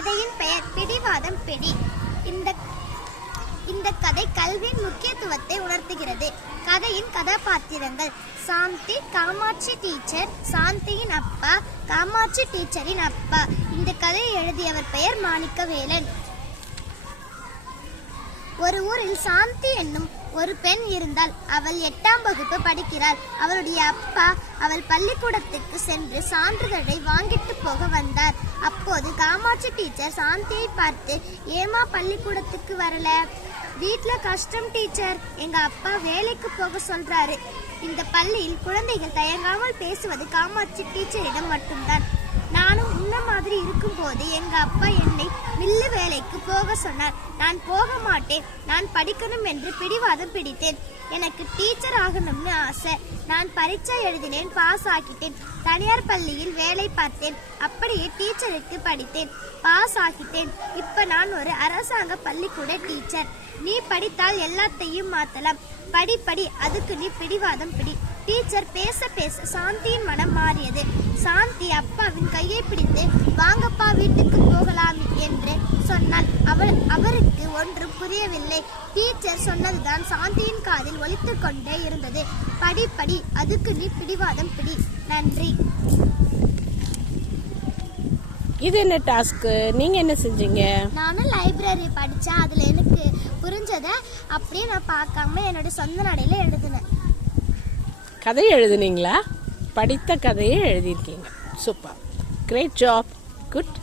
கதையின் பெயர் பிடிவாதம் பிடி. இந்த கதை கல்வியின் முக்கியத்துவத்தை உணர்த்துகிறது. கதையின் கதாபாத்திரங்கள்: சாந்தி, காமாட்சி டீச்சர், சாந்தியின் அப்பா, காமாட்சி டீச்சரின் அப்பா. இந்த கதையை எழுதியவர் பெயர் மாணிக்கவேலன். ஒரு ஊரில் சாந்தி என்னும் ஒரு பெண் இருந்தால். அவள் 8ஆம் வகுப்பு படிக்கிறாள். அவளுடைய அப்பா அவள் பள்ளிக்கூடத்துக்கு சென்று சான்றிதழை வாங்கிட்டு போக வந்தார். அப்போது காமாட்சி டீச்சர் சாந்தியை பார்த்து, ஏமா பள்ளிக்கூடத்துக்கு வரல? வீட்ல கஷ்டம் டீச்சர், எங்க அப்பா வேலைக்கு போக சொல்றாரு. இந்த பள்ளியில் குழந்தைகள் தயங்காமல் பேசுவது காமாட்சி டீச்சரிடம் மட்டும்தான். நானும் இந்த மாதிரி இருக்கும் போது எங்க அப்பா என்னை மில்லு வேலைக்கு போக சொன்னார். நான் போக மாட்டேன். நான் படிக்கணும் என்று பிடிவாதம் பிடித்தேன். எனக்கு டீச்சர் ஆகணும்னு ஆசை. நான் பரீட்சை எழுதினேன், பாஸ் ஆகிட்டேன். தனியார் பள்ளியில் வேலை பார்த்தேன். அப்படியே டீச்சருக்கு படித்தேன், பாஸ் ஆகிட்டேன். இப்ப நான் ஒரு அரசாங்க பள்ளிக்கூட டீச்சர். நீ படித்தால் எல்லாத்தையும் மாத்தலாம். படி, அதுக்கு நீ பிடிவாதம் பிடி. டீச்சர் பேச பேச சாந்தியின் மனம் மாறியது. சாந்தி அப்பாவின் கையை பிடித்து, வாங்கப்பா வீட்டுக்கு போகலாம் என்று சொன்னாள். அவருக்கு ஒன்றும் புரியவில்லை. டீச்சர் சொன்னதுதான் சாந்தியின் காதில் ஒலித்துக் கொண்டே இருந்தது. படி, அதுக்கு நீ பிடிவாதம் பிடி. நன்றி. இது என்ன டாஸ்க்? நீங்க என்ன செஞ்சீங்க? நானும் லைப்ரரி படிச்சேன். அதுல எனக்கு புரிஞ்சதை அப்படியே நான் பார்க்காம என்னோட சொந்த நடையில எழுதினேன். கதையை எழுதுனீங்களா? படித்த கதையை எழுதியிருக்கீங்க. Super, great job, good.